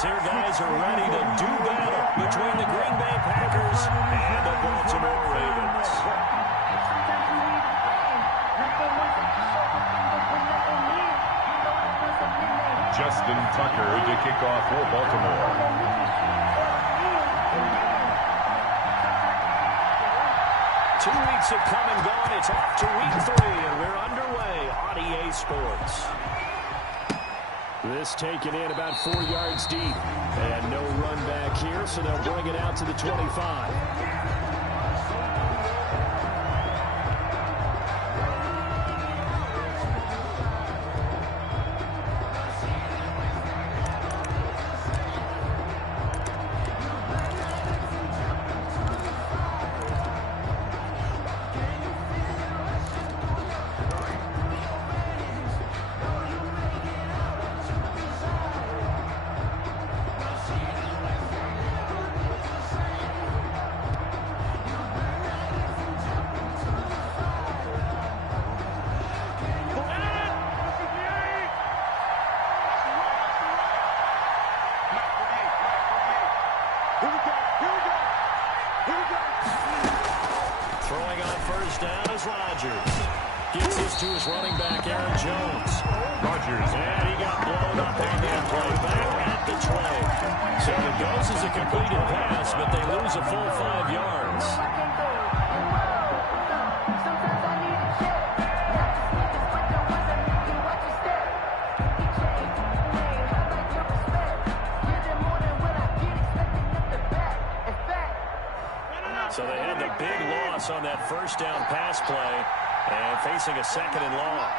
as their guys are ready to do battle between the Green Bay Packers and the Baltimore Ravens. Justin Tucker to kick off for Baltimore. 2 weeks have come and gone. It's off to week 3, and we're underway on EA Sports. This taken in about 4 yards deep. And no run back here, so they'll bring it out to the 25. Throwing on first down is Rodgers. Gets this to his running back, Aaron Jones. Rodgers. And he got blown up on that play. Back at the tray. So it goes as a completed pass, but they lose a full 5 yards. So they had the big loss on that first down pass play and facing a 2nd and long.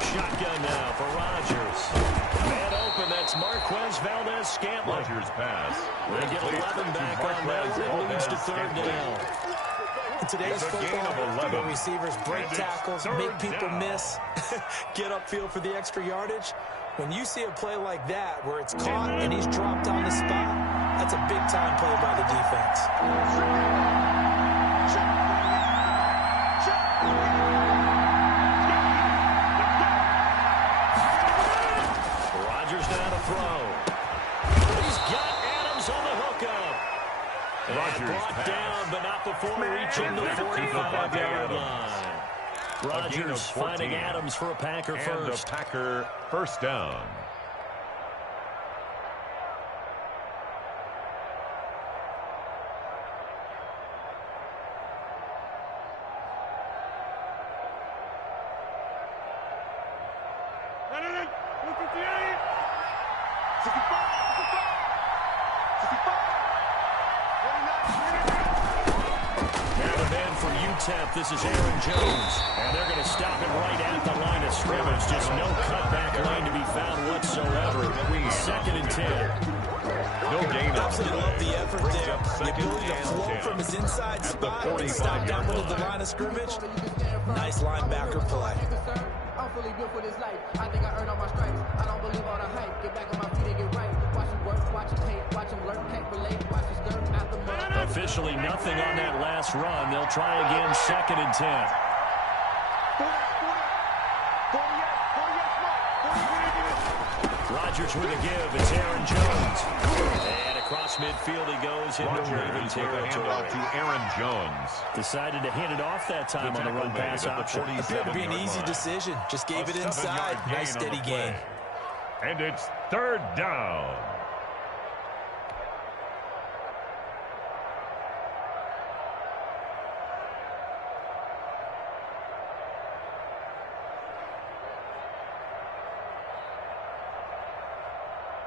Shotgun now for Rodgers. Man open, that's Marquez Valdes-Scantling. Rodgers pass. They get 11 back on that. It leads to 3rd down. In today's football, where receivers break tackles, make people miss, get upfield for the extra yardage, when you see a play like that where it's caught and he's dropped on the spot, that's a big-time play by the defense. Rodgers now to throw. He's got Adams on the hookup. And brought down, but not before reaching the 45-yard line. Rodgers finding Adams for a Packer first. And a Packer first down. This is Aaron Jones, and they're going to stop him right at the line of scrimmage. Just no cutback lane to be found whatsoever. 2nd and 10. No gain. Absolutely love the effort there. The ability to flow from his inside spot and stop down below the line of scrimmage. Nice linebacker play. I'm fully built for this life. I think I earned all my stripes. I don't believe all the hype. Get back on my feet and get right. Watch him work, watch him hate, watch him lurk, can't relate, watch his dirt after month. Officially nothing on that last run. They'll try again, 2nd and 10. Rodgers with a give. It's Aaron Jones. And across midfield he goes into Raven territory. To Aaron Jones. Decided to hand it off that time on the run pass option. Appeared to be an easy decision. Just gave it inside. Nice steady gain. And it's 3rd down.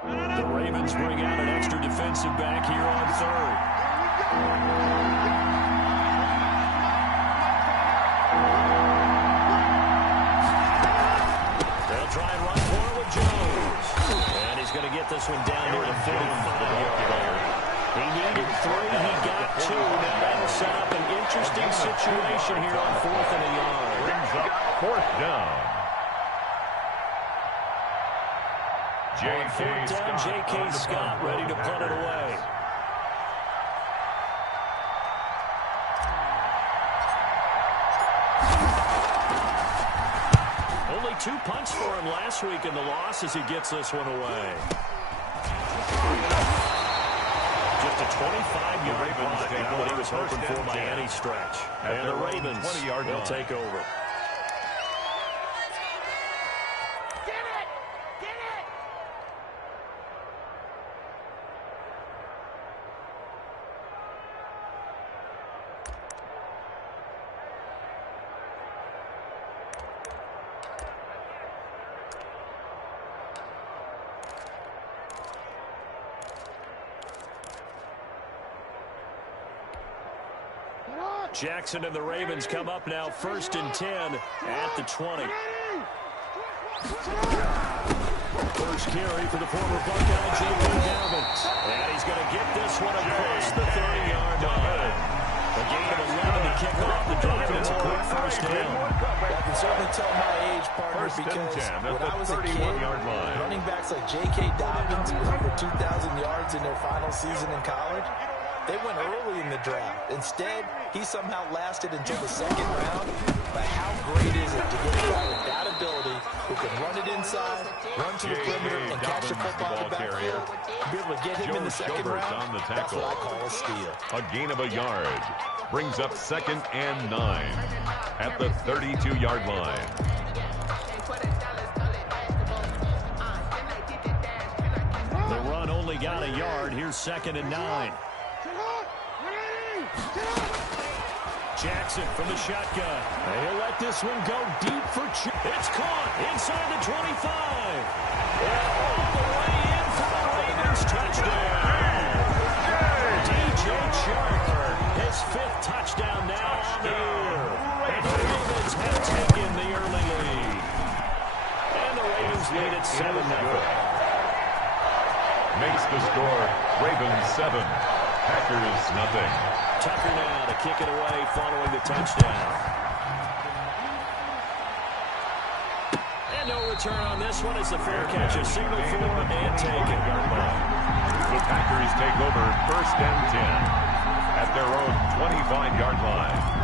The Ravens bring out an extra defensive back here on 3rd. They'll try and run for it with Jones. And he's going to get this one down near the 45-yard line. He needed 3, he got 2. Now that'll set up an interesting situation here on 4th and a yard. Brings up 4th down. J.K. Scott ready to punt it away. 2 punts for him last week in the loss as he gets this one away. Just a 25-yard punt. Not what he was hoping for by any stretch. And the Ravens will take over. Jackson and the Ravens come up now 1st and 10 at the 20. First carry for the former Buckeye, J.K. Dobbins. And he's going to get this one across the 30-yard line. A gain of 11 to kick off the drive, and it's a quick first down. I can certainly tell my age, partner, because when I was a kid, running backs like J.K. Dobbins with over 2,000 yards in their final season in college, they went early in the draft. Instead, he somehow lasted until the 2nd round. But how great is it to get a guy with that ability who can run it inside, run to the perimeter, and catch the football in the backfield? Be able to get him in the 2nd round, that's what I call a steal. A gain of a yard brings up 2nd and 9 at the 32-yard line. The run only got a yard. Here's 2nd and 9. Jackson from the shotgun. He'll let this one go deep for it's caught inside the 25. And all the way in for the Ravens touchdown. DJ Chark, his 5th touchdown now on the year. And the Ravens have taken the early lead. And the Ravens lead at 7-0. Makes the score Ravens 7, Packers nothing. Tucker now to kick it away following the touchdown. And no return on this one as the fair catch is signaled for and taken. The Packers take over 1st and 10 at their own 25-yard line.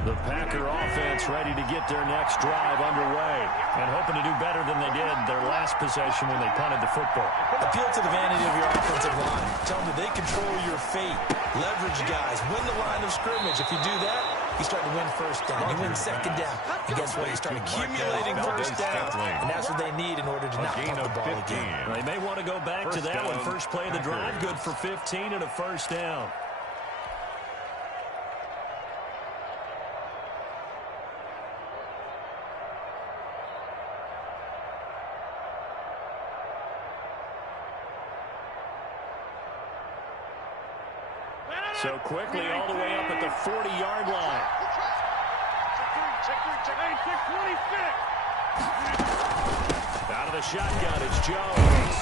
The Packer offense ready to get their next drive underway and hoping to do better than they did their last possession when they punted the football. Appeal to the vanity of your offensive line. Tell them that they control your fate. Leverage guys. Win the line of scrimmage. If you do that, you start to win 1st down. You win 2nd down. And guess what? You start accumulating 1st downs. And that's what they need in order to not punt the ball again. They may want to go back to that one. First play of the drive, good for 15 and a 1st down. So quickly all the way up at the 40-yard line. Out of the shotgun, it's Jones.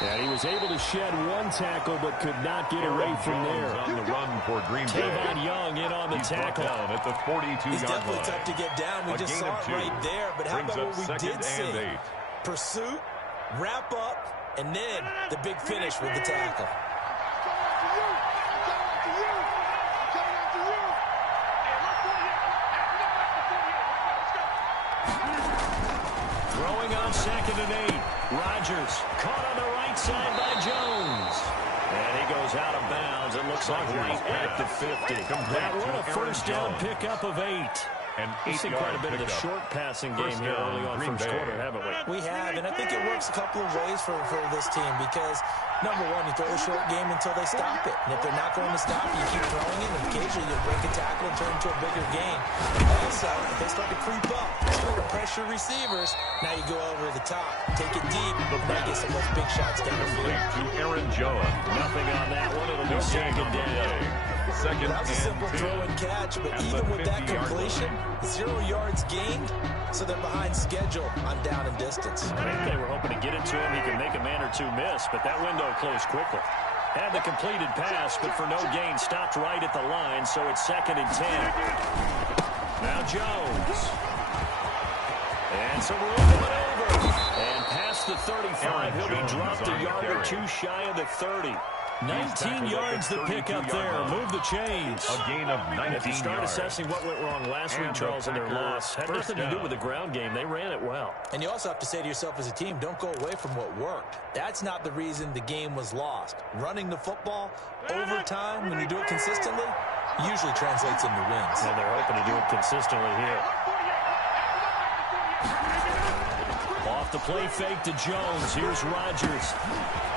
And he was able to shed 1 tackle but could not get away from there. On the run for Green Bay. Tavon Young in on the tackle. At the 42-yard line. He's definitely tough to get down. We just saw it right there. But how about what we did see? Pursuit, wrap up, and then the big finish with the tackle. Throwing on 2nd and 8. Rodgers caught on the right side by Jones. And he goes out of bounds. It looks like right at the 50. That one a 1st down pickup of 8. We've seen quite a bit of the short passing game here early on first quarter, haven't we? We have, and I think it works a couple of ways for this team because, number one, you throw the short game until they stop it. And if they're not going to stop it, you keep throwing it, and occasionally you break a tackle and turn it into a bigger game. Also, if they start to creep up, start to pressure receivers, now you go over the top, take it deep, and now get some of those big shots down the field. To Aaron Jones. Nothing on that one. It'll be 2nd down. Second that was a simple throw and catch, but even with that completion, 0 yards gained, so they're behind schedule on down and distance. I think they were hoping to get it to him. He could make a man or two miss, but that window closed quickly. Had the completed pass, but for no gain, stopped right at the line, so it's 2nd and 10. Now Jones. And so we're over and over. And pass past the 35. He'll be dropped a yard or two shy of the 30. 19 yards to pick up there. Move the chains. A gain of 19 yards. If you start assessing what went wrong last week, Charles, in their loss, had nothing to do with the ground game. They ran it well. And you also have to say to yourself as a team, don't go away from what worked. That's not the reason the game was lost. Running the football over time, when you do it consistently, usually translates into wins. And they're hoping to do it consistently here. Off the play fake to Jones. Here's Rodgers.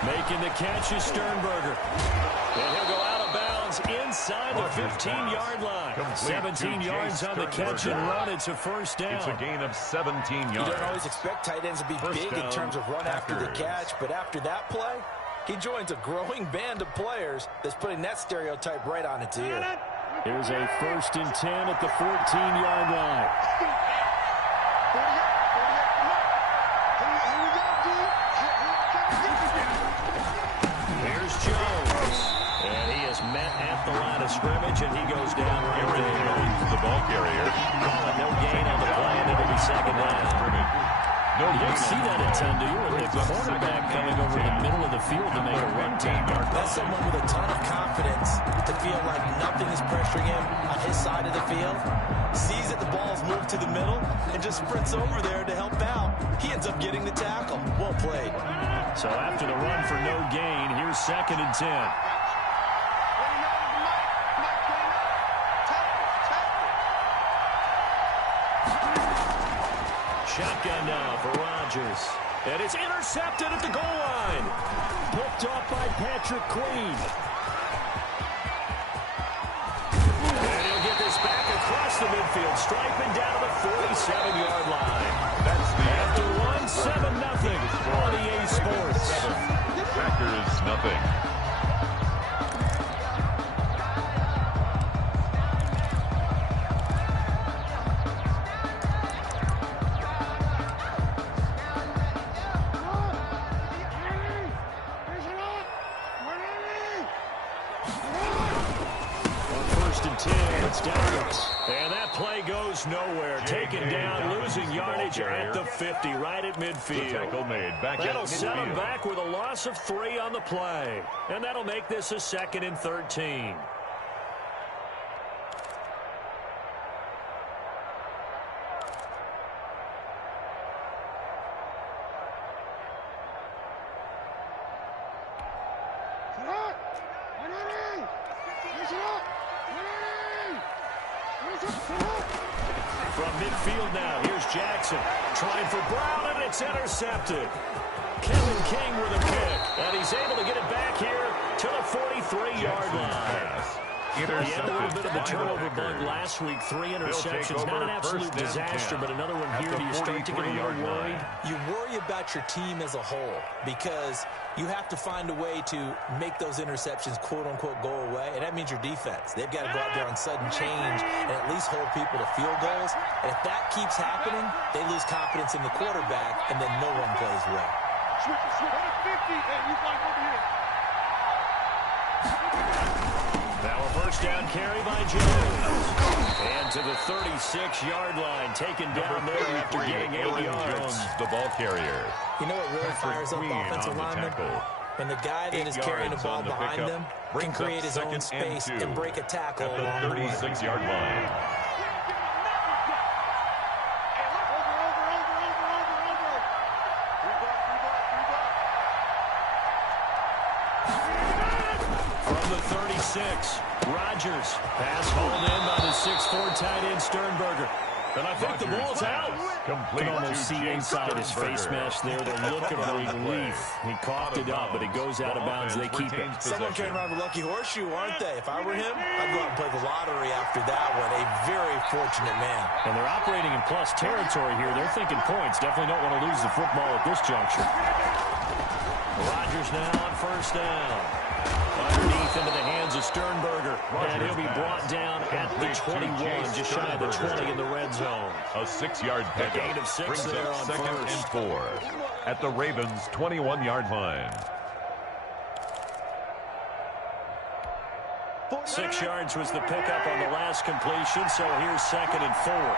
Making the catch is Sternberger. And he'll go out of bounds inside the 15-yard line. 17 yards on the catch and run. It's a first down. It's a gain of 17 yards. You don't always expect tight ends to be big in terms of run after the catch, but after that play, he joins a growing band of players that's putting that stereotype right on its ear. Here's a 1st and 10 at the 14-yard line. Here's Jones. And he is met at the line of scrimmage, and he goes down right there. The ball carrier. No gain on the play, and it'll be second down. No, you don't see that at 10, do you? With the quarterback coming over the middle of the field to make a run tackle. That's someone with a ton of confidence to feel like nothing is pressuring him on his side of the field. Sees that the ball's moved to the middle and just sprints over there to help out. He ends up getting the tackle. Well played. So after the run for no gain, here's 2nd and 10. Shotgun now for Rodgers. And it's intercepted at the goal line. Picked off by Patrick Queen. And he'll get this back across the midfield, striping down the 47-yard line. That's the after 1-7-0 on EA Sports. Packers nothing. And that play goes nowhere. Taken down, losing yardage at the 50, right at midfield. Tackle made back at midfield. That'll set them back with a loss of 3 on the play. And that'll make this a 2nd and 13. From midfield now, here's Jackson. Trying for Brown, and it's intercepted. Kevin King with a pick. And he's able to get it back here to the 43-yard line. He had a little bit of the turnover bug last week. 3 interceptions. Not an absolute disaster, but another one here. Do you start to get a little worried? You worry about your team as a whole because you have to find a way to make those interceptions, quote-unquote, go away, and that means your defense. They've got to go out there on sudden change and at least hold people to field goals. And if that keeps happening, they lose confidence in the quarterback, and then no one plays well. Now a first down carry by Jones. And to the 36-yard line, taken down there after getting 8 yards. Jones, the ball carrier. You know what really fires up offensive linemen? When the guy that is carrying the ball behind them can create his own space and break a tackle at the 36-yard line. From the 36, Rodgers. Pass hauled in by the 6'4" tight end Sternberger. And I think the ball's out. You can almost see inside his face mask there the look of relief. He coughed it up, but it goes out of bounds. They keep it. Someone carrying around a lucky horseshoe, aren't they? If I were him, I'd go out and play the lottery after that one. A very fortunate man. And they're operating in plus territory here. They're thinking points. Definitely don't want to lose the football at this juncture. Rodgers now on first down. Underneath into the hands of Sternberger. And he'll be brought down at the 21, just shy of the 20 in the red zone. A 6-yard pickup of 6 brings there up on 2nd first. and 4 at the Ravens' 21-yard line. 6 yards was the pickup on the last completion, so here's 2nd and 4.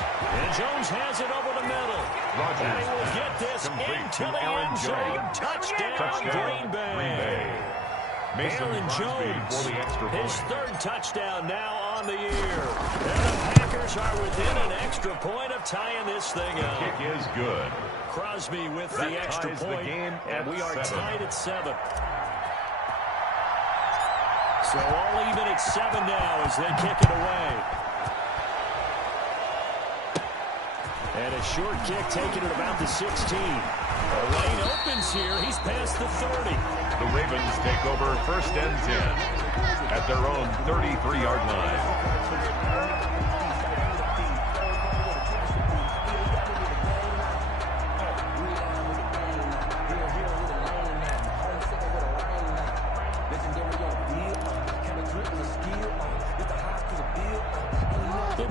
And Jones has it over the middle. And he will get this into the end zone. Touchdown, Green Bay. Aaron Jones, his third touchdown now on the year. And the Packers are within an extra point of tying this thing up. The kick is good. Crosby with the extra point, and we are tied at 7. So all even at 7 now as they kick it away. And a short kick taken at about the 16. A lane opens here. He's past the 30. The Ravens take over 1st and 10 at their own 33-yard line.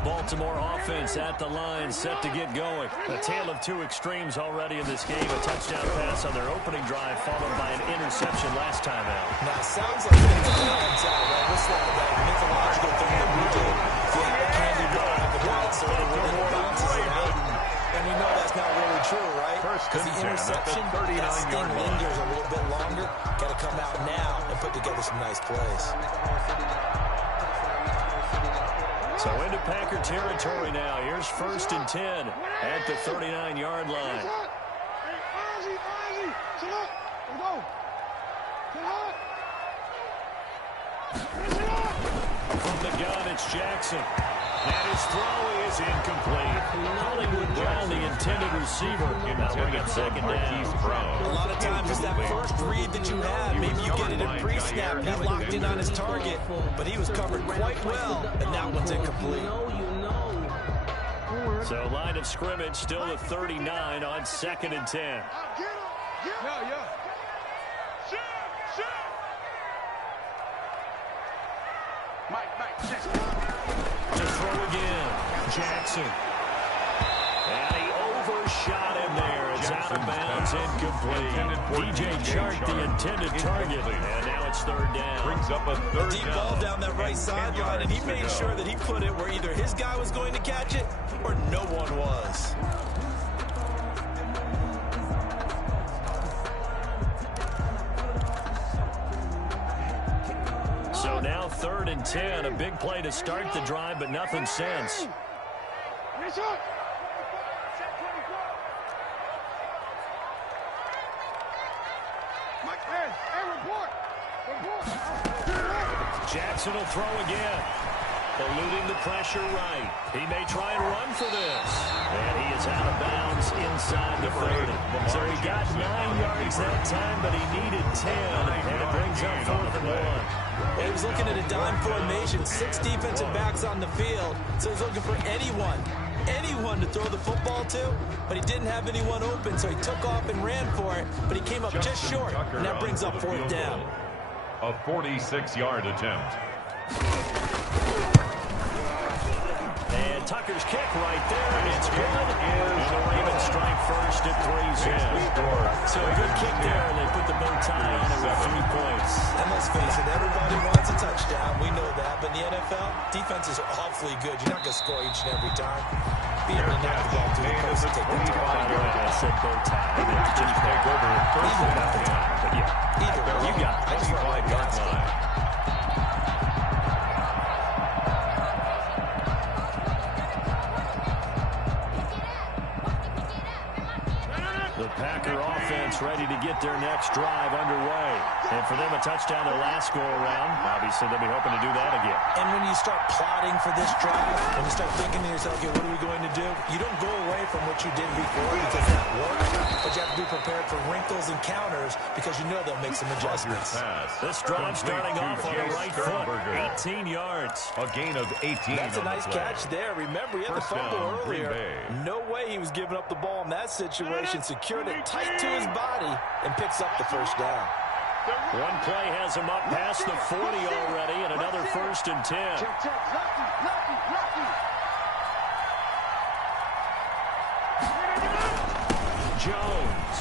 Baltimore offense at the line, set to get going. A tale of two extremes already in this game. A touchdown pass on their opening drive, followed by an interception last time out. Now, it sounds like it's a balance out, right? What's that mythological thing that we do? Yeah, the candy bar at the one, so it bounces it out. And we know that's not really true, right? Because the interception, that sting lingers a little bit longer. Got to come out now and put together some nice plays. So into Packer territory now. Here's 1st and 10 at the 39-yard line. From the gun, it's Jackson. And his throw is incomplete. Hollywood Brown, the intended receiver. Now we're at 2nd down. A lot of times it's that first read that you have. Maybe you get it in pre-snap. He locked in on his target, but he was covered quite well, and that one's incomplete. So line of scrimmage still at 39 on 2nd and 10. To throw again, Jackson. And he overshot him there. It's out of bounds, incomplete. DJ Chark, the intended target. And now it's 3rd down. Brings up a 3rd deep ball down that right sideline, and he made sure that he put it where either his guy was going to catch it or no one was. So now 3rd and 10. A big play to start the drive, but nothing since. Jackson will throw again. Eluding the pressure right. He may try and run for this. And he is out of bounds inside the 30. So he got 9 yards that time, but he needed 10. And it brings up 4th and 1. He was looking at a dime formation, 6 defensive backs on the field. So he's looking for anyone to throw the football to, but he didn't have anyone open, so he took off and ran for it, but he came up just short, and that brings up 4th down. A 46-yard attempt. And Tucker's kick right there, and it's good. And the Ravens strike first at 3-0. So a good kick there, and they put the bow tie on it with 3 points. And let's face it, everybody wants a touchdown. We know that, but in the NFL, defense is awfully good. You're not going to score each and every time. Being able to knock the ball to the post and take the time. I said bow tie. And then just take over first and not the time. But yeah, either way, you got it. I just want my guns line. The Packer offense ready to get their next drive underway. And for them, a touchdown their last go-around. Obviously, they'll be hoping to do that again. And when you start plotting for this drive, when you start thinking to yourself, okay, what are we going to do? You don't go away from what you did before because that worked. But you have to be prepared for wrinkles and counters because you know they'll make some adjustments. This drive starting off on the right foot. 18 yards. A gain of 18. That's a nice catch there. Remember, he had the fumble earlier. No way he was giving up the ball in that situation. Secured it tight to his body and picks up the 1st down. One play has him up past the 40 already, and another 1st and 10. Jones.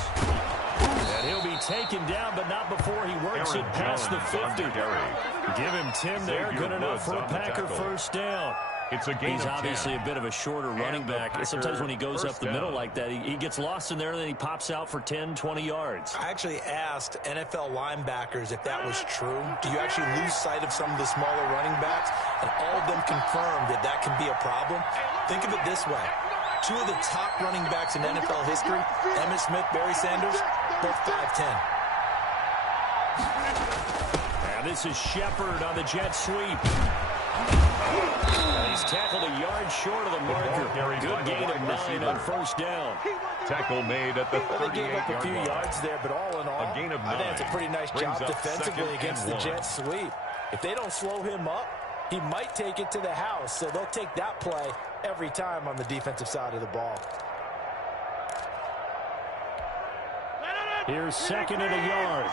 And he'll be taken down, but not before he works it past the 50. Give him 10 there. Good enough for a Packer 1st down. It's a gain He's of obviously 10. a bit of a shorter running back. Sometimes when he goes up the middle like that, he gets lost in there, and then he pops out for 10, 20 yards. I actually asked NFL linebackers if that was true. Do you actually lose sight of some of the smaller running backs? And all of them confirmed that that can be a problem. Think of it this way. Two of the top running backs in NFL history, Emmitt Smith, Barry Sanders, both 5'10". And this is Shepard on the jet sweep. And he's tackled a yard short of the marker. Good gain of 9 on first down. Tackle made at the 38-yard line. They gave up a few yards there, but all in all, A gain of 9. I think it's a pretty nice job Brings up defensively against the 2nd and 1. jet sweep. If they don't slow him up, he might take it to the house, so they'll take that play every time on the defensive side of the ball. Here's 2nd and a yard.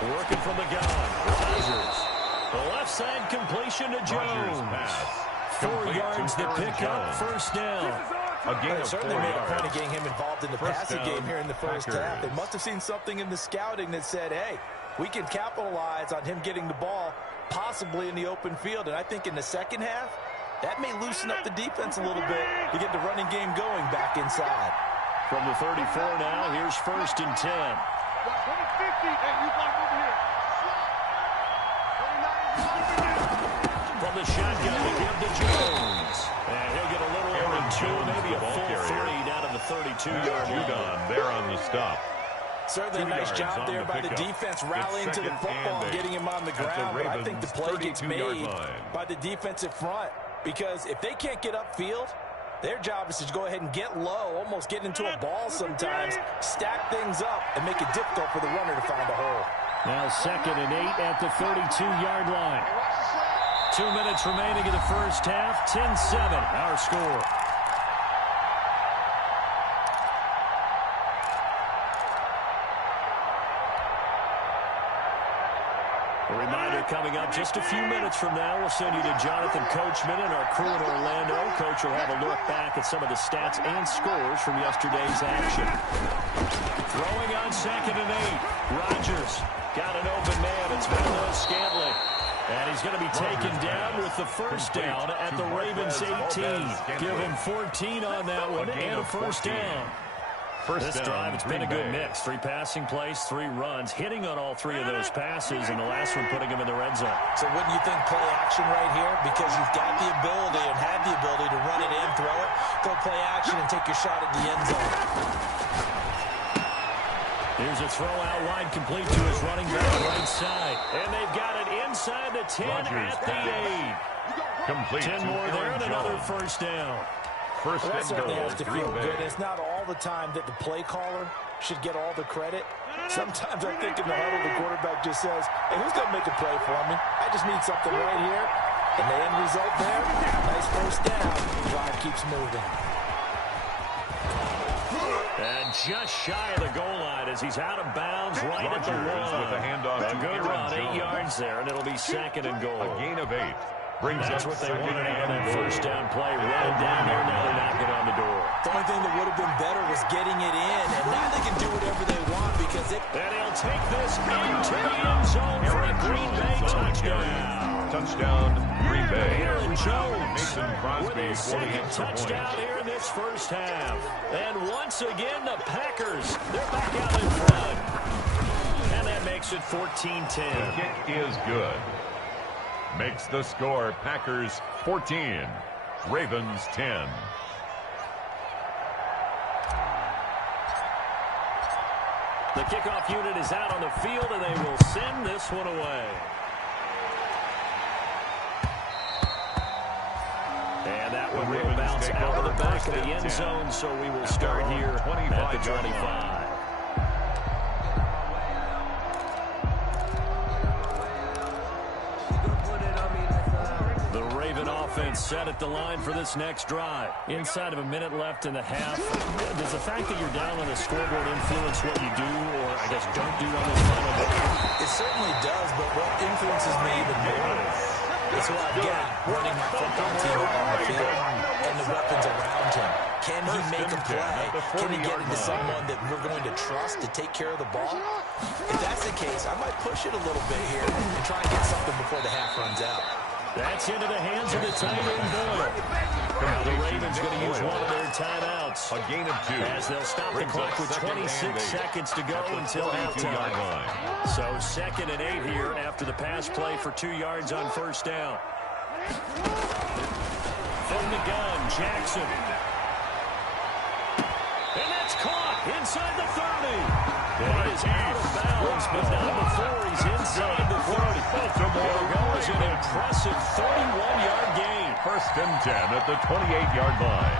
Working from the gun. Rodgers. The left side completion to Jones. Pass. 4 yards to pick up. First down. A gain They of certainly 4 made a yards. point of getting him involved in the First passing down, game here in the first half. Packers. They must have seen something in the scouting that said, hey, we can capitalize on him getting the ball possibly in the open field. And I think in the second half, that may loosen up the defense a little bit to get the running game going back inside. From the 34 now, here's 1st and 10. From the shotgun to give to Jones. And he'll get a little over 2, maybe a full 3 down to the 32-yard line. Judon there on the stop. Certainly a 2 nice yards job on there the by the pickup. defense It's rallying to the 2nd football, and 8 getting him on the at the ground. But I think the play gets 32-yard made line. by the defensive front because if they can't get upfield, their job is to go ahead and get low, almost get into a ball sometimes, stack things up, and make it difficult for the runner to find a hole. Now 2nd and 8 at the 32-yard line. 2 minutes remaining in the first half. 10-7, our score. A reminder coming up just a few minutes from now. We'll send you to Jonathan Coachman and our crew in Orlando. Coach will have a look back at some of the stats and scores from yesterday's action. Throwing on 2nd and 8. Rodgers got an open man. It's Valdes-Scantling. And he's going to be taken down with the first down at the Ravens 18. Give him 14 on that one and a first down. This drive, it's been a good mix. 3 passing plays, 3 runs, hitting on all 3 of those passes, and the last one putting him in the red zone. So wouldn't you think play action right here? Because you've got the ability and have the ability to run it in, throw it, go play action, and take your shot at the end zone. Here's a throw out wide, complete to his running back right side. And they've got it inside the 10 Rodgers at the 8. Complete 10 to more there Aaron and another Jones. first down. First Well, that and certainly goal, has to Green feel Bay. good. It's not all the time that the play caller should get all the credit. Sometimes I think in the huddle, the quarterback just says, hey, who's going to make a play for me? I just need something right here. And the end result there, nice first down. The drive keeps moving. And just shy of the goal line as he's out of bounds right at the Rodgers one. with a handoff A to good Aaron run, 8 Jones. yards there, and it'll be 2nd and goal. A gain of 8. Brings That's up what they 2nd wanted out of and that goal. first down play. Run down there, now they're knocking on the door. The only thing that would have been better was getting it in, and now they can do whatever they want because they... And he'll take this into the end zone for a Green Bay touchdown. Touchdown, Green Bay. Aaron Jones Mason Crosby, with his 48 second touchdown points. here in this first half. And once again, the Packers, they're back out in front. And that makes it 14-10. The kick is good. Makes the score Packers 14, Ravens 10. The kickoff unit is out on the field, and they will send this one away. And that one will bounce out of the back of the end zone, so we will start here at the 25. The Raven offense set at the line for this next drive. Inside of a minute left in the half. Does the fact that you're down on the scoreboard influence what you do, or I guess don't do on this final drive? It certainly does, but what influences me even more It's who I've got running my football team out on the field and the weapons around him. Can he make a play? Can he get into someone that we're going to trust to take care of the ball? If that's the case, I might push it a little bit here and try and get something before the half runs out. That's into the hands of the tight end, Boyle. Now the Ravens going to use one of their timeouts. A gain of 2. As they'll stop the clock with 26 seconds to go until halftime. So 2nd and 8 here after the pass play for 2 yards on first down. From the gun, Jackson. And that's caught inside the 30. It is out of bounds, but not before he's inside the 30. There goes an impressive 31-yard gain. 1st and 10 at the 28-yard line.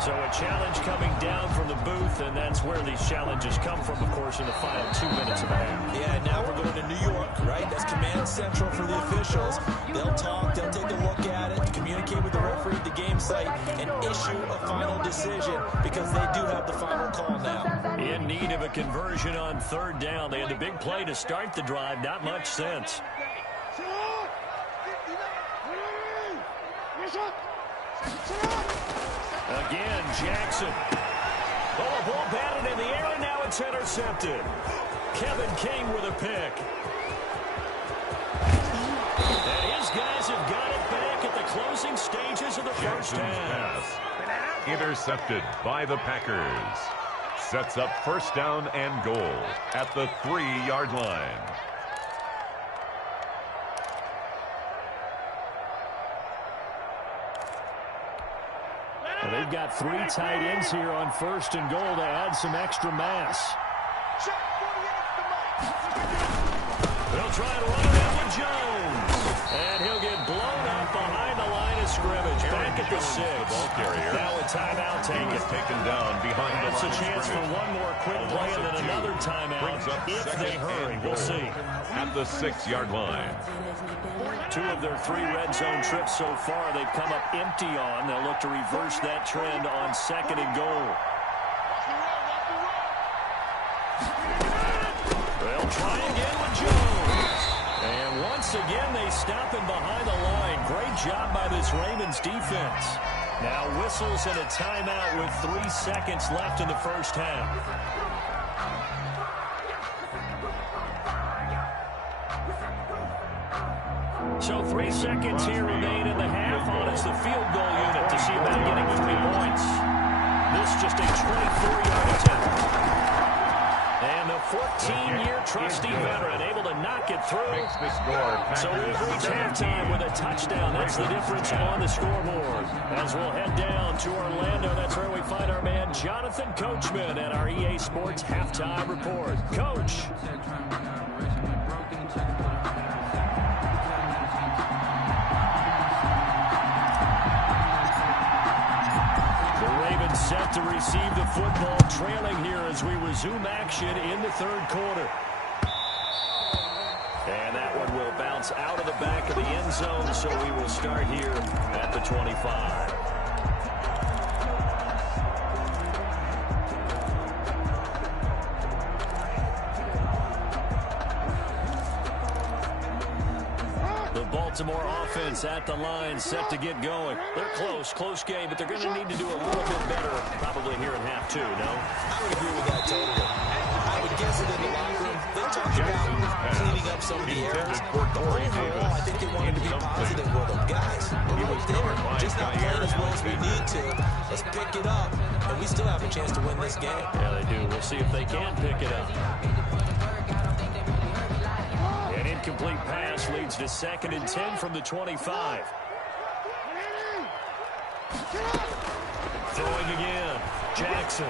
So a challenge coming down from the booth, and that's where these challenges come from, of course, in the final 2 minutes of a half. Yeah, now we're going to New York, right? That's command central for the officials. They'll talk, they'll take a look at it, communicate with the referee at the game site, and issue a final decision because they do have the final call now. In need of a conversion on 3rd down. They had the big play to start the drive. Not much sense. Again, Jackson. Oh, a ball batted in the air, and now it's intercepted. Kevin King with a pick. And his guys have got it back at the closing stages of the first half. Pass intercepted by the Packers. Sets up 1st down and goal at the 3-yard line. Well, they've got 3 tight ends here on 1st and goal to add some extra mass. They'll try and run it in with Jones. And he'll get blown up behind the line of scrimmage. Back at the 6. Ball carrier. Now a timeout taken. Taken down behind the That's a line of chance for scrimmage. one more quick play and then another timeout if they hurry. We'll see. At the 6-yard line. 2 of their 3 red zone trips so far they've come up empty on. They'll look to reverse that trend on 2nd and goal. They'll try again with Jones. And once again they stop him behind the line. Great job by this Ravens defense. Now whistles and a timeout with 3 seconds left in the first half. So 3 seconds here remain in the half. On is the field goal unit to see about getting 3 points. This just a 24-yard attempt. And the 14-year trusty veteran able to knock it through. Makes the score. So we've reached halftime with a touchdown. That's the difference on the scoreboard. As we'll head down to Orlando, that's where we find our man Jonathan Coachman at our EA Sports Halftime Report. Coach. Set to receive the football, trailing here as we resume action in the 3rd quarter. And that one will bounce out of the back of the end zone, so we will start here at the 25. Baltimore offense at the line, set to get going. They're close game, but they're going to need to do a little bit better probably here in half 2, no? I would agree with that totally. I would guess that in the locker room, they talked about cleaning up some of the errors. But overall, I think they wanted to be positive with them. Guys, we're right there. Just not playing as well as we need to. Let's pick it up, and we still have a chance to win this game. Yeah, they do. We'll see if they can pick it up. An incomplete pass leads to 2nd and 10 from the 25. Throwing again. Jackson.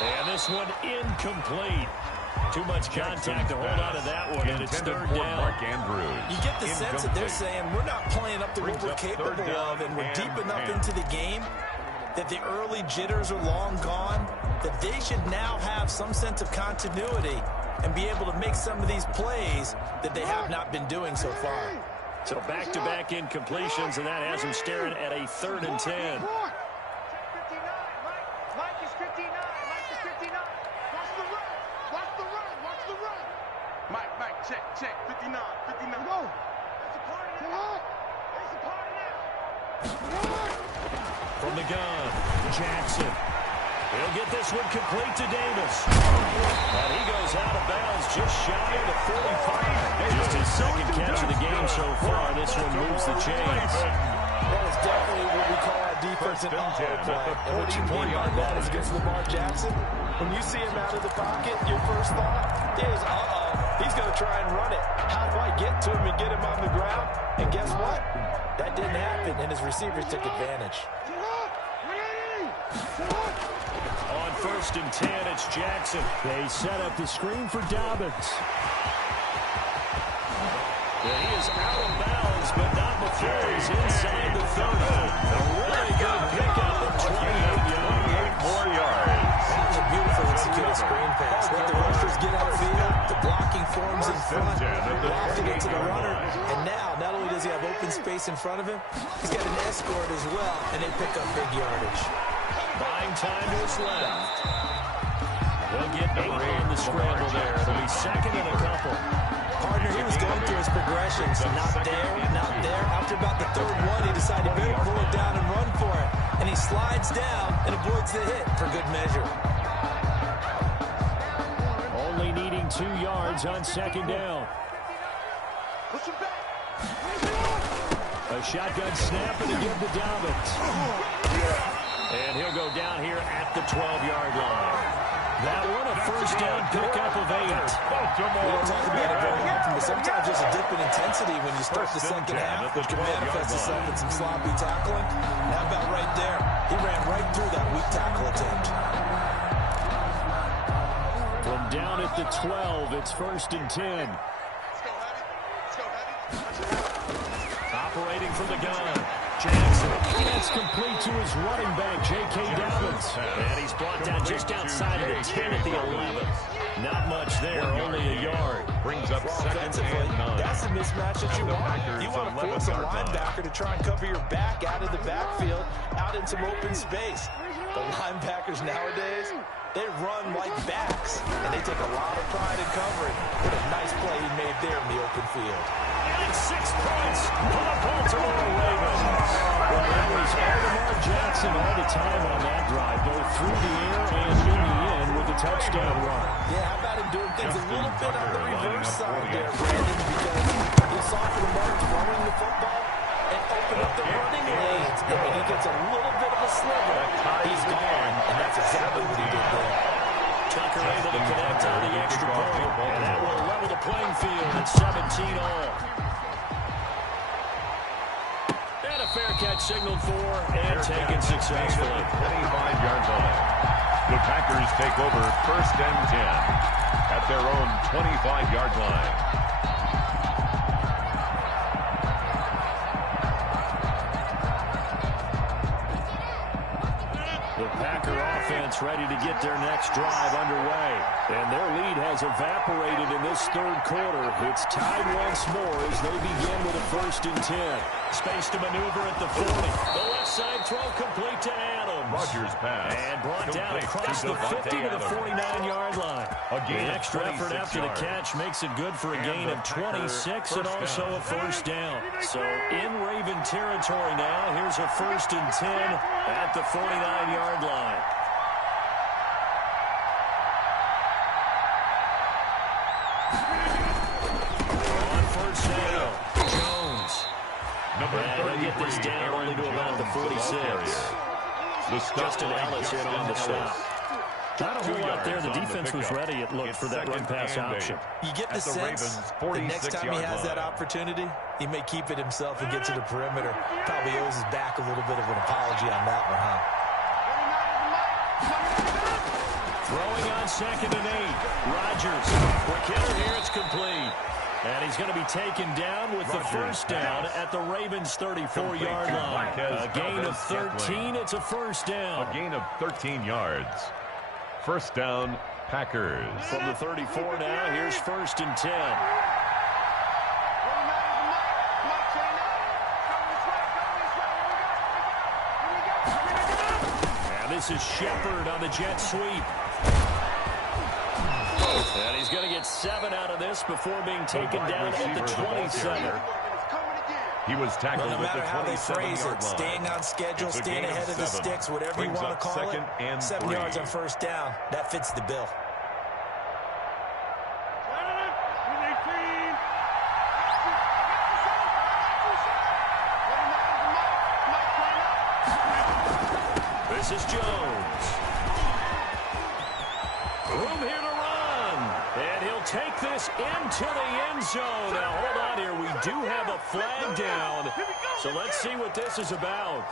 And this one incomplete. Too much contact to hold on to that one, and it's 3rd down. Mark Andrews. You get the sense that they're saying we're not playing up to what we're capable of, and we're deep enough into the game that the early jitters are long gone, that they should now have some sense of continuity and be able to make some of these plays that they have not been doing so far. So back-to-back incompletions, and that has them staring at a 3rd and 10. Mike, check, 59. Go. It's a party now. It's a party now. From the gun, Jackson. He'll get this one complete to Davis. And he goes out of bounds just shy of the 45. Just his second catch of the game so far. This one moves the chains. That is definitely what we call our defensive play. And what you mean by that is against Lamar Jackson, when you see him out of the pocket, your first thought is, he's going to try and run it. How do I get to him and get him on the ground? And guess what? That didn't happen, and his receivers took advantage. On 1st and 10, it's Jackson. They set up the screen for Dobbins. Yeah, he is out of bounds, but not before he's inside the 30. A really good pickup of 28 more yards. That was a beautiful executed screen pass. Let the rushers get outfield. The blocking forms in front. Lofted it to the runner. And now, not only does he have open space in front of him, he's got an escort as well, and they pick up big yardage. Buying time to his left. They'll get 8 on the scramble there. It'll be 2nd and a couple. Partner, he was going through his progressions. Not there, not there. After about the 3rd one, he decided to better pull it down and run for it. And he slides down and avoids the hit for good measure. Only needing 2 yards on 2nd down. A shotgun snap and again to Dobbins. And he'll go down here at the 12-yard line. That one, a 1st down pickup of 8. We don't talk about it very often, but sometimes there's a dip in intensity when you start the second half, which can manifest itself in some sloppy tackling. How about right there? He ran right through that weak tackle attempt. From down at the 12, it's 1st and 10. Operating from the gun, Jackson. That's complete to his running back, J.K. Dobbins. And he's brought down just outside of the 10 at the 11. Not much there, only a yard. Brings up 2nd and 9. That's the mismatch that you want. You want to force a linebacker to try and cover your back out of the backfield, out in some open space. The linebackers nowadays, they run like backs, and they take a lot of pride in covering. What a nice play he made there in the open field. And 6 points for the Baltimore Ravens. Well, that was Lamar Jackson all the time on that drive, both through the air and in the end with a touchdown run. Yeah, how about him doing things a little bit on the reverse side there, Brandon, because he saw Lamar throwing the football and open up the running lanes. And when he gets a little bit of a sliver, he's gone, and that's exactly what he did there. Tucker able to connect on the extra point, and that will level the playing field at 17 all. And a fair catch signaled for and taken successfully. 25-yard line. The Packers take over 1st and 10 at their own 25-yard line. The Packer offense ready to get their next drive underway. And their lead has evaporated in this 3rd quarter. It's tied once more as they begin with a 1st and 10. Space to maneuver at the 40. The left side throw complete to Adams. Rodgers pass. And brought down across the 50 to the 49-yard line. The extra effort after the catch makes it good for a gain of 26 and also a 1st down. So in Raven territory now, here's a 1st and 10 at the 49-yard line. On 1st down, Jones. And they get this down only to about the 46. Justin Ellis in on the stop. Not a whole lot there. The defense was ready, it looked, for that run-pass option. You get the sense the next time he has that opportunity, he may keep it himself and get to the perimeter. Probably owes his back a little bit of an apology on that one, huh? Throwing on 2nd and 8. Rodgers. Quick hitter here. It's complete. And he's going to be taken down with the 1st down at the Ravens' 34-yard line. A gain of 13. It's a 1st down. A gain of 13 yards. 1st down, Packers. From the 34 now, here's 1st and 10. And this is Shepard on the jet sweep. And he's going to get 7 out of this before being taken down at the 27. He was tackled no matter how they phrase it, line. staying on schedule, staying ahead of the sticks, whatever you want to call it, 7 yards on first down, that fits the bill. This is Jones. Room here to run. And he'll take this into the end zone. Now, hold on here. We do have a flag down. So let's see what this is about.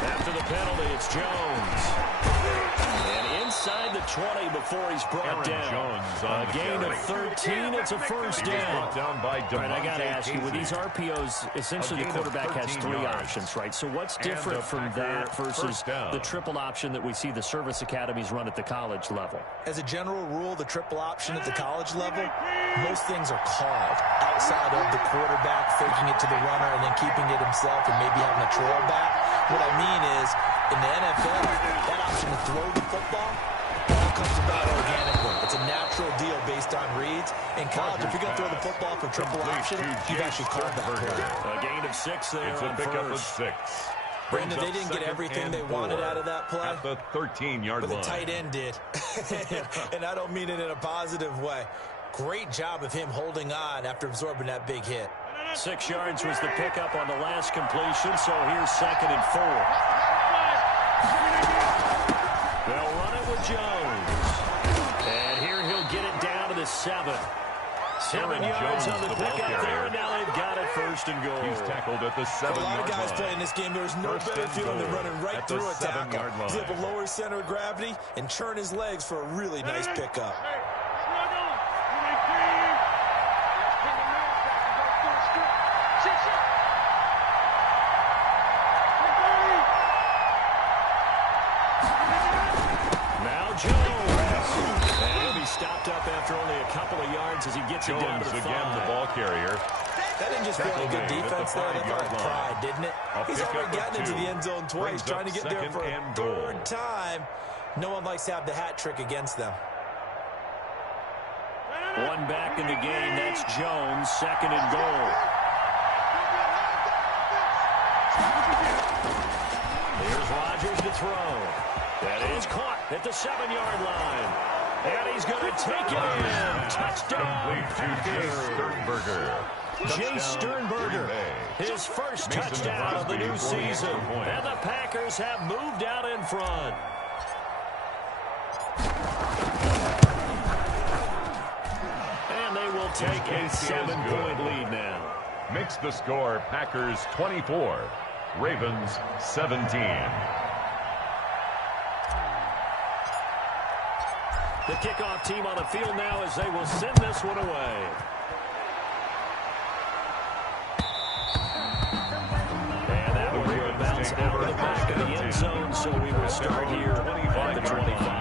After the penalty, it's Jones. And inside the 20 before he's brought down. Jones on a gain of 13. It's a first down. Down by All right, I got to ask you, with these RPOs, essentially the quarterback has 3 options, right? So what's different from that versus the triple option that we see the service academies run at the college level? As a general rule, the triple option at the college level, most things are called outside of the quarterback faking it to the runner and then keeping it himself and maybe having a trail back. What I mean is, in the NFL, that option to throw the football all comes about organically. It's a natural deal based on reads. In college, if you're going to throw the football for triple option, you've actually called that play. A gain of 6 there. It's a pickup of 6. Brandon, they didn't get everything they wanted out of that play. At the 13-yard line. But the tight end did. And I don't mean it in a positive way. Great job of him holding on after absorbing that big hit. 6 yards was the pickup on the last completion, so here's 2nd and 4. They'll run it with Jones. And here he'll get it down to the 7. 7 yards on the pickup there, and now they've got it 1st and goal. He's tackled at the 7-yard line. A lot of guys playing this game, there's no better feeling than running right through a tackle. He's able to lower his center of gravity and churn his legs for a really nice pickup. After only a couple of yards as he gets it down to the 5. Again, the ball carrier. That didn't just feel like good defense there. That felt like pride, didn't it? He's already gotten into the end zone twice, trying to get there for a 3rd time. No one likes to have the hat trick against them. 1 back in the game. That's Jones. 2nd and goal. Here's Rodgers to throw. That is caught at the 7-yard line. And he's going to take it in. Touchdown, Sternberger. Jay Sternberger, his first touchdown of the new season. And the Packers have moved out in front. And they will take a 7-point lead now. Makes the score Packers 24, Ravens 17. The kickoff team on the field now as they will send this one away. And that one will bounce out of the back of the end zone, so we will start here at the 25.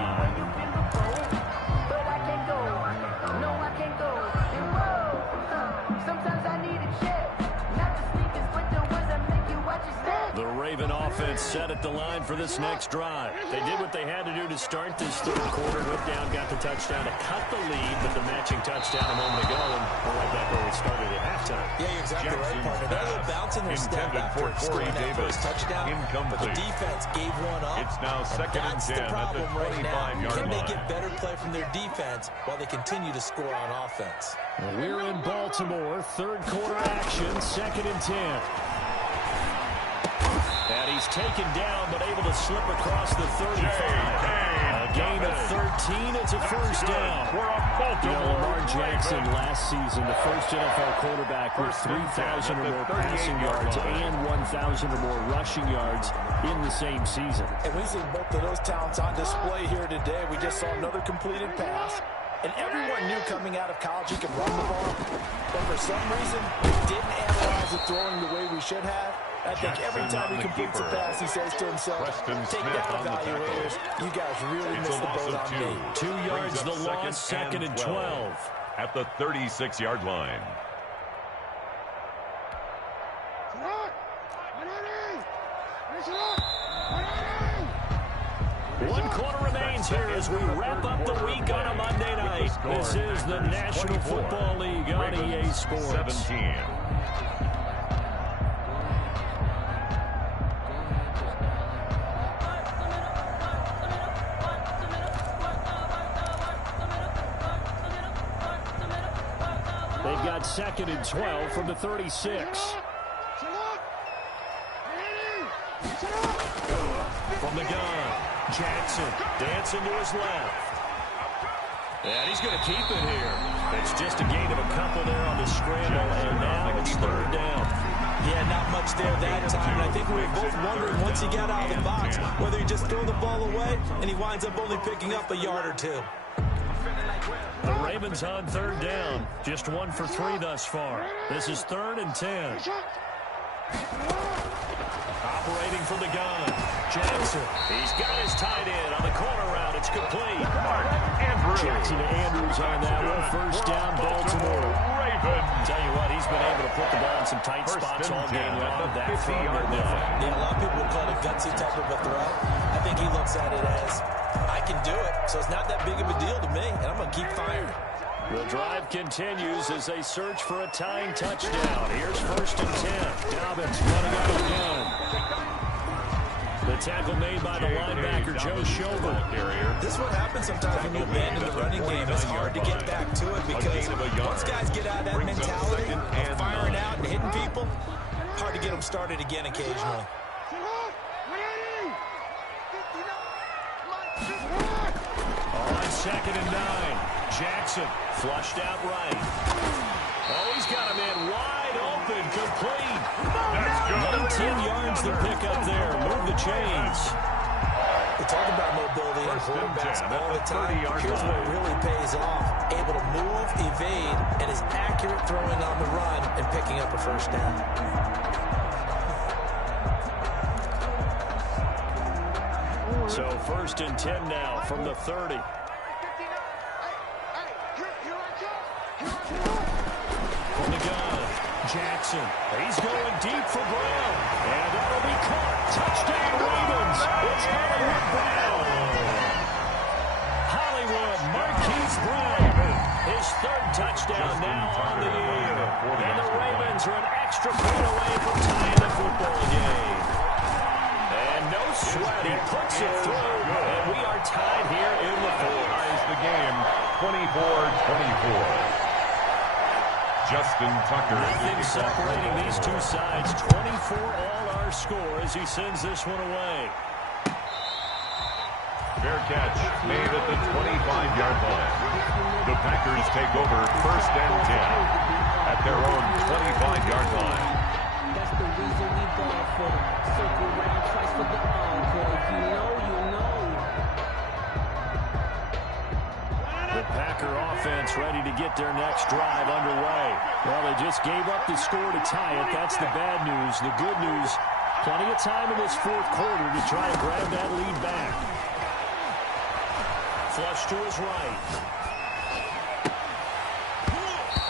The Raven offense set at the line for this next drive. They did what they had to do to start this 3rd quarter. Went down, got the touchdown to cut the lead, but the matching touchdown a moment ago, and we're right back where we started at halftime. Yeah, you're exactly right, partner. They're a little bouncing their step after scoring that first touchdown, but the defense gave one up. It's now 2nd and 10 at the 25-yard line. Can they get better play from their defense while they continue to score on offense? We're in Baltimore. 3rd quarter action, 2nd and 10. And he's taken down, but able to slip across the 35. A gain of 13. It's a first down. Lamar Jackson last season, the first NFL quarterback with 3,000 or more passing yards and 1,000 or more rushing yards in the same season. And we've seen both of those talents on display here today. We just saw another completed pass. And everyone knew coming out of college he could run the ball. But for some reason, we didn't analyze the throwing the way we should have. I think every time he completes a pass, he says to himself, take that, evaluators. You guys really missed the boat on me. 2 yards the loss, second and 12. At the 36-yard line. One quarter remains here as we wrap up the week on a Monday night. This is the National Football League on EA Sports. 17. They've got second and 12 from the 36. From the gun, Jackson dancing to his left. And he's going to keep it here. It's just a gain of a couple there on the scramble, and now it's third down. Yeah, not much there that time. And I think we were both wondering once he got out of the box whether he just throw the ball away, and he winds up only picking up a yard or two. The Ravens on third down. Just 1 for 3 thus far. This is 3rd and 10. Operating from the gun, Jackson. He's got his tight end on the corner route. It's complete. Jackson to Andrews on that one. First down, Baltimore. Tell you what, he's been able to put the ball in some tight spots all game long. That throw, yeah, a lot of people would call it a gutsy type of a throw. I think he looks at it as, I can do it, so it's not that big of a deal to me, and I'm going to keep firing. The drive continues as they search for a tying touchdown. Here's 1st and 10. Dobbins running out of the gun. The tackle made by the linebacker, Joe Schobert. This is what happens sometimes when you abandon the running game. It's hard to get back to it because once guys get out of that mentality of firing out and hitting people, hard to get them started again occasionally. On 2nd and 9. Jackson flushed out right. Oh, he's got him in wide open, complete. That's good. 19 yards to pick up there. Move the chains. We talk about mobility in quarterbacks all the time. Here's what really pays off. Able to move, evade, and is accurate throwing on the run and picking up a first down. So 1st and 10 now from the 30. From the gun, Jackson. He's going deep for Brown. And that'll be caught. Touchdown, Ravens. It's Hollywood Brown. Hollywood Marquise Brown. His 3rd touchdown now on the year. And the Ravens are an extra point away from tying the football game. And no sweat. He puts it through. And we are tied here in the 4th. Ties the game 24-24. Justin Tucker. Nothing separating these two sides. 24 all our score as he sends this one away. Fair catch made at the 25-yard line. The Packers take over 1st and 10 at their own 25-yard line. That's the reason we ball for them. Circle round twice for the encore. If you know, you know. The Packer offense ready to get their next drive underway. Well, they just gave up the score to tie it. That's the bad news. The good news, plenty of time in this 4th quarter to try to grab that lead back. Flush to his right.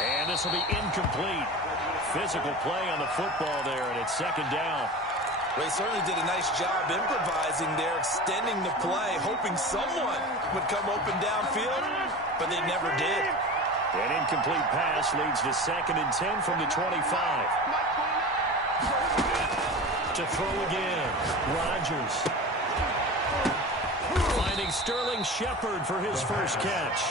And this will be incomplete. Physical play on the football there, and it's 2nd down. Well, he certainly did a nice job improvising there, extending the play, hoping someone would come open downfield, but they never did. An incomplete pass leads to 2nd and 10 from the 25. To throw again, Rodgers. Finding Sterling Shepard for his first catch.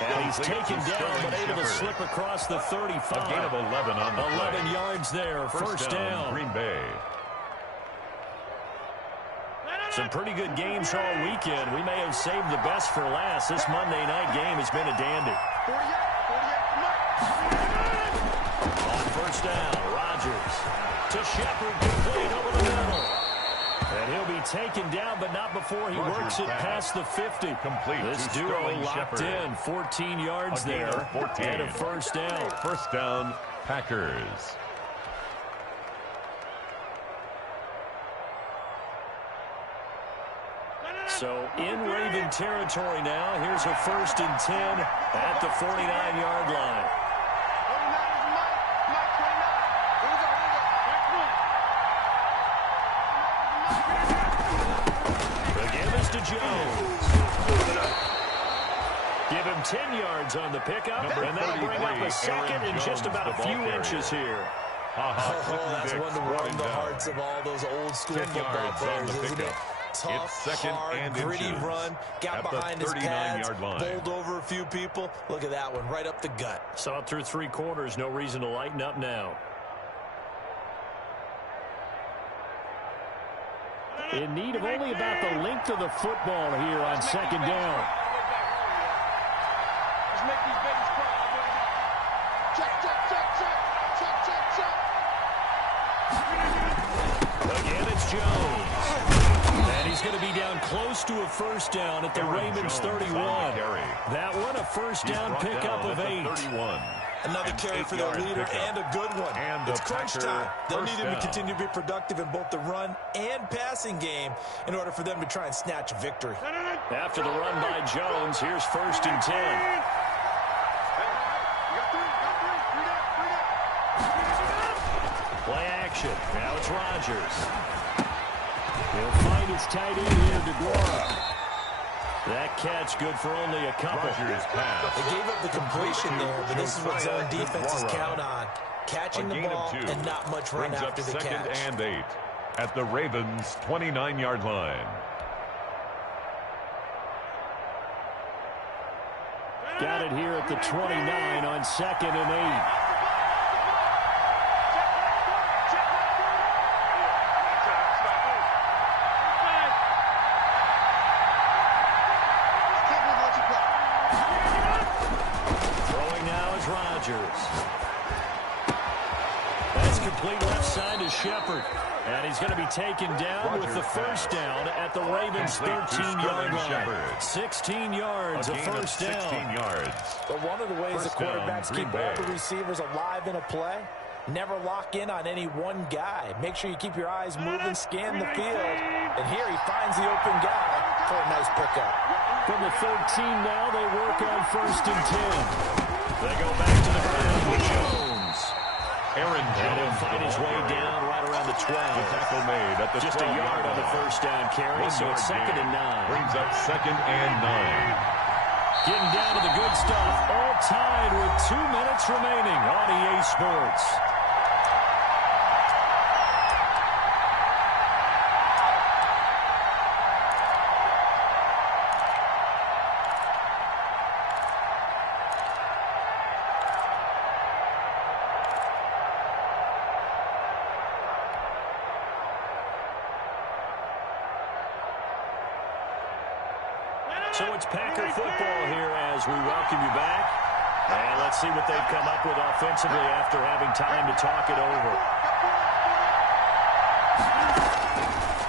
And he's taken down, but able to slip across the 35. A gain of 11 on the 11 play. yards there, first down. Green Bay. Some pretty good games all weekend. We may have saved the best for last. This Monday night game has been a dandy. On first down, Rodgers to Shepard, complete over the middle. And he'll be taken down, but not before he works it past the 50. Complete. This duo locked in, 14 yards there, 14. and a first down. First down, Packers. So in Raven territory now. Here's a 1st and 10 at the 49-yard line. The give is to Jones. Give him 10 yards on the pickup, and that'll bring up a second in just about a few inches here. That's one to warm the hearts of all those old-school football players, isn't it? Tough, hard, gritty run, got behind his pads, bowled over a few people. Look at that one, right up the gut. Saw it through 3 quarters, no reason to lighten up now. In need of only about the length of the football here on 2nd down. Let's make these babies cry. Check, check, check, check, check, check, check. Again, it's Jones. And he's going to be down close to a 1st down at the Ravens 31. That one, a 1st down pickup of 8. Another carry for their leader and a good one. It's crunch time. They'll need him to continue to be productive in both the run and passing game in order for them to try and snatch a victory. After the run by Jones, here's 1st and 10. Play action. Now it's Rodgers. He'll find his tight end here, DeGuara. That catch good for only a couple. They gave up the completion there, but this is what zone defenses count on. Catching the ball and not much run after the catch. 2nd and 8 at the Ravens' 29-yard line. Got it here at the 29 on 2nd and 8. That's complete left side to Shepard. And he's going to be taken down with the 1st down at the Ravens' 13-yard line. 16 yards, a 1st down. 16 yards. But one of the ways the quarterbacks keep all the receivers alive in a play, never lock in on any one guy. Make sure you keep your eyes moving, scan the field. And here he finds the open guy for a nice pickup. From the 13 now, they work on 1st and 10. They go back to the ground with Jones. Aaron Jones will find his way down right around the 12. The tackle made at the just a yard on the 1st down carry, so it's 2nd and 9. Brings up 2nd and 9. Getting down to the good stuff. All tied with 2 minutes remaining on EA Sports. So it's Packer football here as we welcome you back. And let's see what they've come up with offensively after having time to talk it over.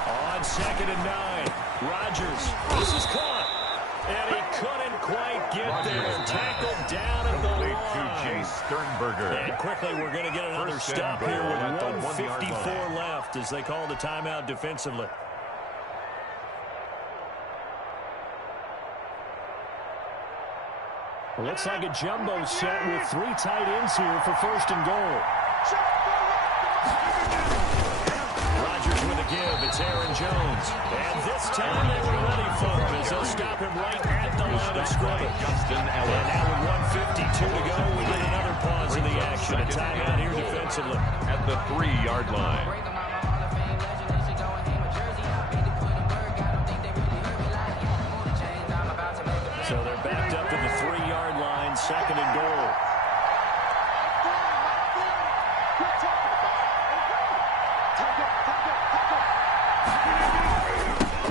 On 2nd and 9, Rodgers. This is caught. And he couldn't quite get there. Tackled down at the line. To Jace Sternberger. And quickly we're going to get another stop here with 1:54 left as they call the timeout defensively. Looks like a jumbo set with 3 tight ends here for 1st and goal. Rodgers with a give. It's Aaron Jones. And this time they were ready for him as they'll stop him right at the line of scrimmage. And now with 1:52 to go, we get another pause in the action. A timeout here defensively. At the 3-yard line. So they're backed up to the 3-yard line, 2nd and goal.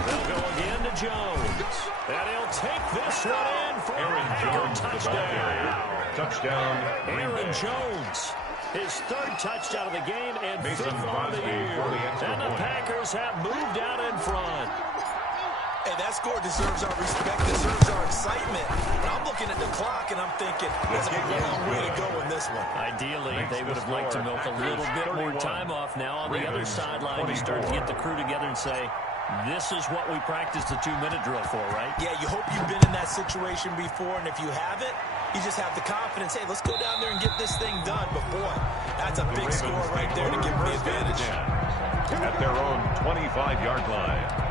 They'll go again to Jones. And he'll take this one in for Aaron Jones. touchdown. Touchdown. Aaron Jones. His 3rd touchdown of the game and 5th on the year. And the Packers have moved out in front. Hey, that score deserves our respect, deserves our excitement. But I'm looking at the clock, and I'm thinking there's a long way to go in this one. Ideally, they would have liked to milk a little bit more time off now on the other sideline. You start to get the crew together and say, This is what we practiced the 2-minute drill for, right? Yeah, you hope you've been in that situation before, and if you haven't, you just have the confidence, hey, let's go down there and get this thing done. But, boy, that's a big score right there to give them the advantage. At their own 25-yard line.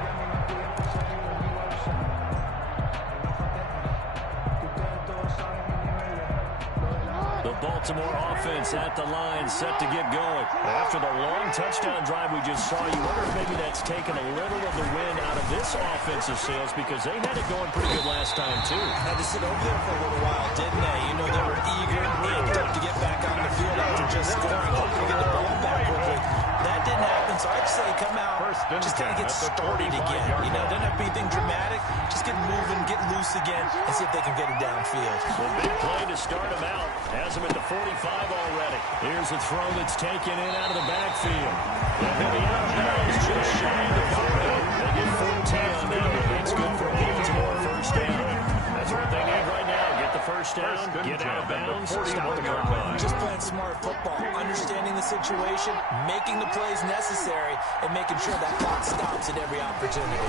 Baltimore offense at the line, set to get going. After the long touchdown drive we just saw, you wonder if maybe that's taken a little of the wind out of this offensive sails, because they had it going pretty good last time, too. Had to sit over there for a little while, didn't they? You know, they were eager and amped up to get back on the field after just scoring, hoping to get the ball back quickly. That didn't happen, so I'd say come out, just kind of get started again. You know, doesn't have to be anything dramatic. Just get moving, get loose again, and see if they can get it downfield. Well, big play to start them out. Has them at the 45 already. Here's a throw that's taken in out of the backfield. And he'll be out of bounds just shy of the 40. They get 14 on that. It's good for Baltimore first down. That's what they need right now. Get the first down, get out of bounds, stop the clock. Just playing smart football, understanding the situation, making the plays necessary, and making sure that clock stops at every opportunity.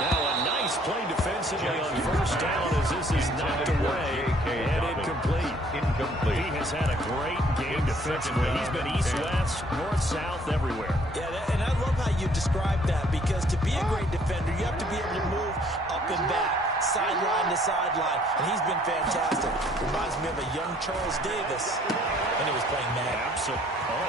Now a nice play defensively on first down as this is knocked away and incomplete. He has had a great game defensively. He's been east-west, north-south, everywhere. Yeah, and I love how you described that, because to be a great defender, you have to be able to move up and back, sideline to sideline, and he's been fantastic. Reminds me of a young Charles Davis when he was playing Madden. Absolutely. Oh.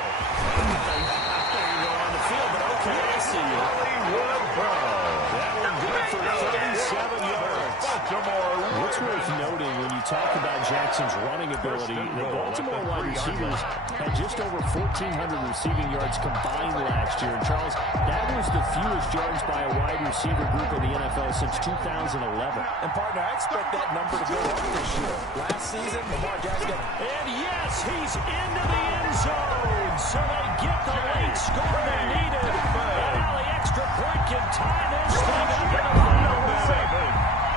There you go on the field, but okay, I see you. Hollywood Brown. That one good for 37 yards. What's worth noting when you talk about Jackson's running ability, the Baltimore wide receivers had just over 1,400 receiving yards combined last year. And Charles, that was the fewest yards by a wide receiver group in the NFL since 2011. And partner, I expect that number to go up this year. Last season, Lamar Jackson. And yes, he's into the end zone. So they get the late score they needed. And now the extra point can tie this thing up in the final minute.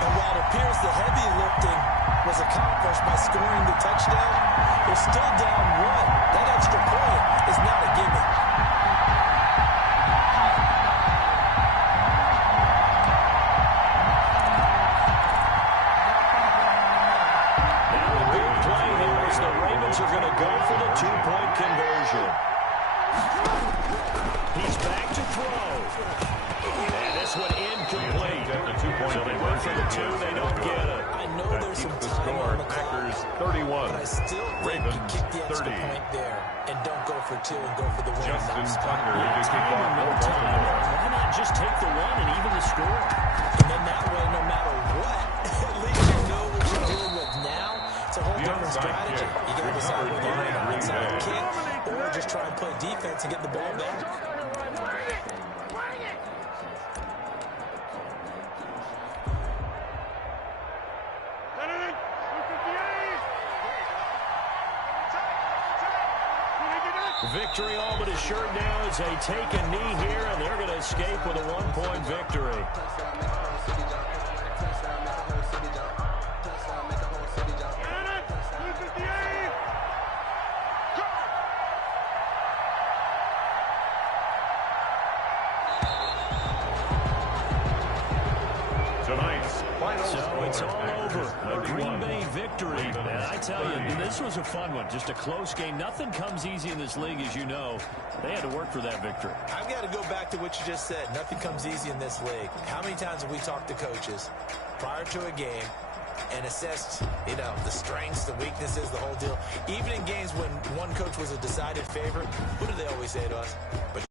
And while it appears the heavy lifting was accomplished by scoring the touchdown, they're still down one. That extra point is not a gimme. Now the big play here is the Ravens are going to go for the two-point conversion. He's back to throw. And this one incomplete. So they went for the two, they don't get it. I know there's some time on the Packers clock, 31. but I still think you Ravens kick the extra 30. point there and don't go for two and go for the win. Justin Tucker Yeah, to kick time or off no for time. Baltimore. Why not just take the one and even the score? And then that way, no matter what, at least you know what you're dealing with now. It's a whole different strategy. You got to decide whether you're an onside kick or just try and play defense and get the ball back. Victory all but assured now as they take a knee here, and they're going to escape with a one-point victory. Tonight's final So score. it's all over. A Green 31. Bay victory. And I tell you, this was a fun one. Just a close game. Nothing comes easy in this league, as you know. They had to work for that victory. I've got to go back to what you just said. Nothing comes easy in this league. How many times have we talked to coaches prior to a game and assessed, you know, the strengths, the weaknesses, the whole deal? Even in games when one coach was a decided favorite, what do they always say to us? But